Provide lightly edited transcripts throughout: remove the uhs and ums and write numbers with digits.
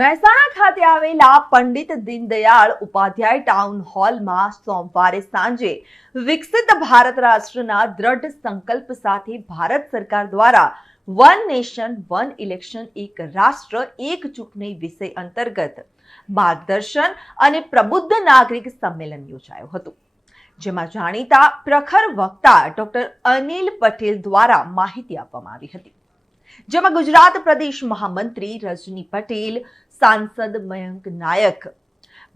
મહેસાણા ખાતે આવેલા પંડિત દીનદયાળ ઉપાધ્યાય ટાઉન હોલમાં સોમવારે સાંજે વિકસિત ભારત રાષ્ટ્રના દ્રઢ સંકલ્પ સાથે ભારત સરકાર દ્વારા વન નેશન વન ઇલેક્શન એક રાષ્ટ્ર એક ચૂંટણી વિષય અંતર્ગત માર્ગદર્શન અને પ્રબુદ્ધ નાગરિક સંમેલન યોજાયું હતું, જેમાં જાણીતા પ્રખર વક્તા ડોક્ટર અનિલ પટેલ દ્વારા માહિતી આપવામાં આવી હતી, જેમાં ગુજરાત પ્રદેશ મહામંત્રી રજની પટેલ, સાંસદ મયંક નાયક,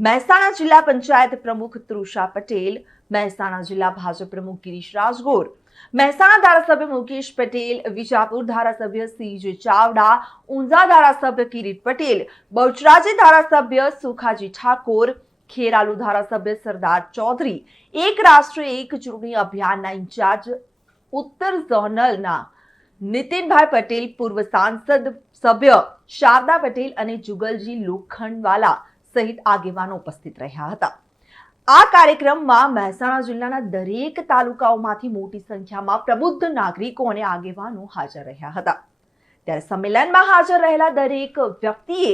મહેસાણા જિલ્લા પંચાયત પ્રમુખ તૃષા પટેલ, મહેસાણા જિલ્લા ભાજપ પ્રમુખ ગિરીશ રાજગોર, મહેસાણા ધારાસભ્ય મુકેશ પટેલ, વિજાપુર ધારાસભ્ય સીજે ચાવડા, ઊંઝા ધારાસભ્ય કિરીટ પટેલ, બહુચરાજી ધારાસભ્ય સુખાજી ઠાકોર, ખેરાલુ ધારાસભ્ય સરદાર ચૌધરી, એક રાષ્ટ્ર એક ચૂંટણી અભિયાનના ઇન્ચાર્જ ઉત્તર ઝોનલના નીતિનભાઈ પટેલ, પૂર્વ સાંસદ સભ્ય શારદા પટેલ અને જુગલજી લોખંડવાલા સહિત આગેવાનો ઉપસ્થિત રહ્યા હતા। આ કાર્યક્રમમાં મહેસાણા જિલ્લાના દરેક તાલુકાઓમાંથી મોટી સંખ્યામાં પ્રબુદ્ધ નાગરિકો અને આગેવાનો હાજર રહ્યા હતા। ત્યારે સંમેલનમાં હાજર રહેલા દરેક વ્યક્તિએ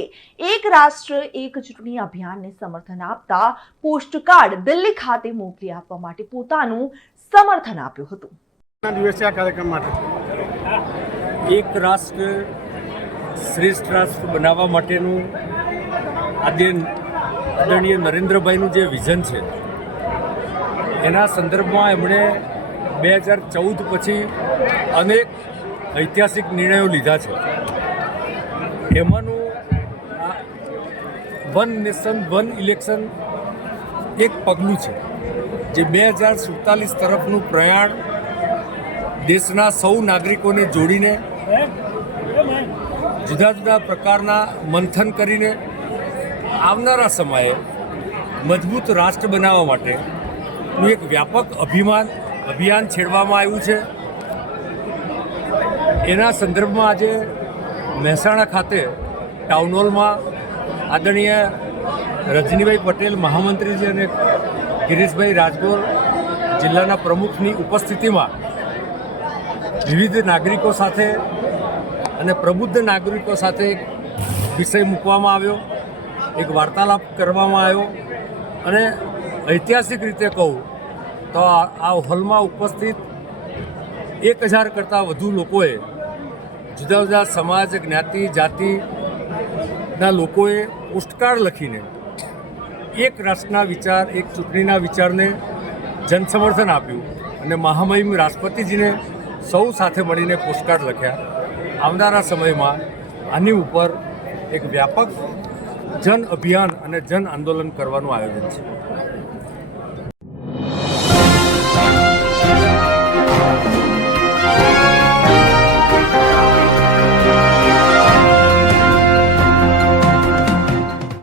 એક રાષ્ટ્ર એક ચૂંટણી અભિયાનને સમર્થન આપતા પોસ્ટકાર્ડ દિલ્હી ખાતે મોકલી આપવા માટે પોતાનું સમર્થન આપ્યું હતું। એક રાષ્ટ્ર શ્રેષ્ઠ રાષ્ટ્ર બનાવવા માટેનું આદરણીય નરેન્દ્રભાઈનું જે વિઝન છે એના સંદર્ભમાં એમણે 2014 પછી અનેક ઐતિહાસિક નિર્ણયો લીધા છે। એમાંનું વન નેશન વન ઇલેક્શન એક પગલું છે, જે 2047 તરફનું પ્રયાણ દેશના સૌ નાગરિકોને જોડીને જુદા જુદા પ્રકારના મંથન કરીને આવનારા સમયે મજબૂત રાષ્ટ્ર બનાવવા માટેનું એક વ્યાપક અભિયાન છેડવામાં આવ્યું છે। એના સંદર્ભમાં આજે મહેસાણા ખાતે ટાઉન હોલમાં આદરણીય રજનીભાઈ પટેલ મહામંત્રીજી અને ગિરીશભાઈ રાજગોર જિલ્લાના પ્રમુખની ઉપસ્થિતિમાં વિવિધ નાગરિકો સાથે અને પ્રબુદ્ધ નાગરિકો સાથે એક વિષય મૂકવામાં આવ્યો, એક વાર્તાલાપ કરવામાં આવ્યો અને ઐતિહાસિક રીતે કહું તો આ હોલમાં ઉપસ્થિત 1000 કરતાં વધુ લોકોએ જુદા જુદા સમાજ, જ્ઞાતિ, જાતિના લોકોએ પોસ્ટકાર્ડ લખીને એક રાષ્ટ્રના વિચાર, એક ચૂંટણીના વિચારને જનસમર્થન આપ્યું અને મહામહિમ રાષ્ટ્રપતિજીને સૌ સાથે મળીને પોસ્ટકાર્ડ લખ્યા। આવનારા સમયમાં આની ઉપર એક વ્યાપક જન અભિયાન અને જન આંદોલન કરવાનું આયોજન છે।